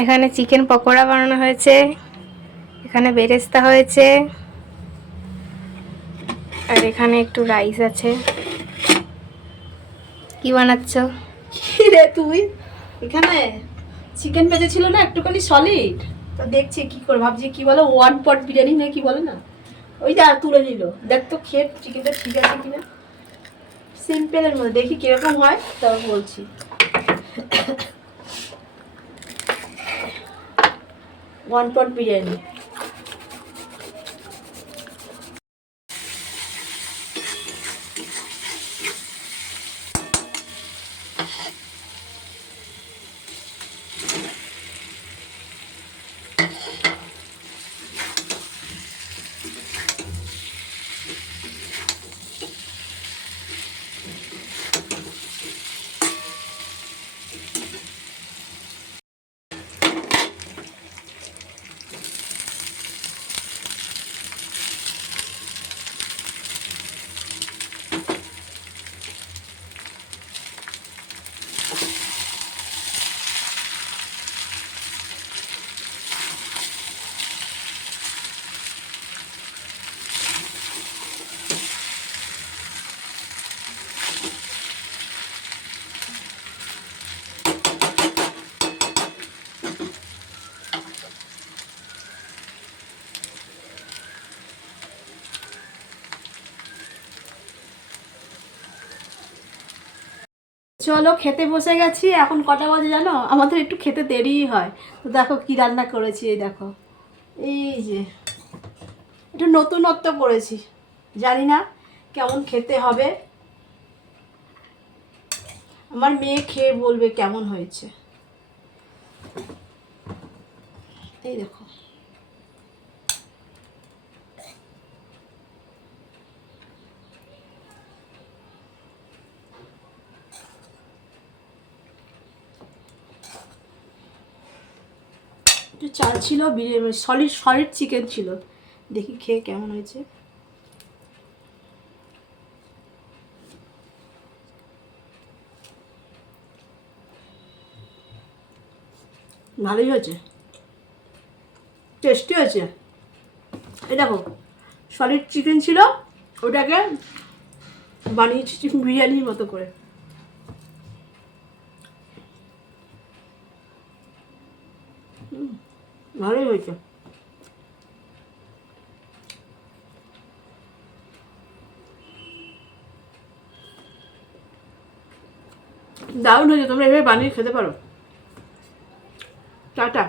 এখানে চিকেন পকোড়া বানানো হয়েছে, এখানে বেরেস্তা হয়েছে, আর এখানে একটু রাইস আছে। কি বানাচ্ছ? রে তুই? এখানে চিকেন ভেজে ছিল না, একটুখানি সলিড তো দেখছি কি করে ভাবছি কি বলো ওয়ান পট বিরিয়ানি না কি বলে না? ওই যা, তুলে নিল। দেখ তো খেয়ে, চিকেনটা ঠিক আছে কিনা? সিম্পলের মধ্যে, দেখি কীরকম হয়, তারপর বলছি। One pot biryani চলো খেতে বসে গেছি, এখন কটা বাজে জানো? আমাদের একটু খেতে দেরিই হয়। তো দেখো কি রান্না করেছি, এই দেখো। এই যে, একটু নতুনত্ব করেছি। জানি না কেমন খেতে হবে। আমার মেয়ে খেয়ে বলবে কেমন হয়েছে। এই দেখো। একটু চাল ছিল, বিরিয়ানি সলিড সলিড চিকেন ছিল। দেখি খেয়ে কেমন হয়েছে। ভালোই হয়েছে। টেস্টি হয়েছে। এই দেখো সলিড চিকেন ছিল, ওটাকে বানিয়েছি বিরিয়ানির মতো করে। ভালোই হয়েছে। দারুণ হয়েছে তোমরা এভাবে বানিয়ে খেতে পারো। টাটা।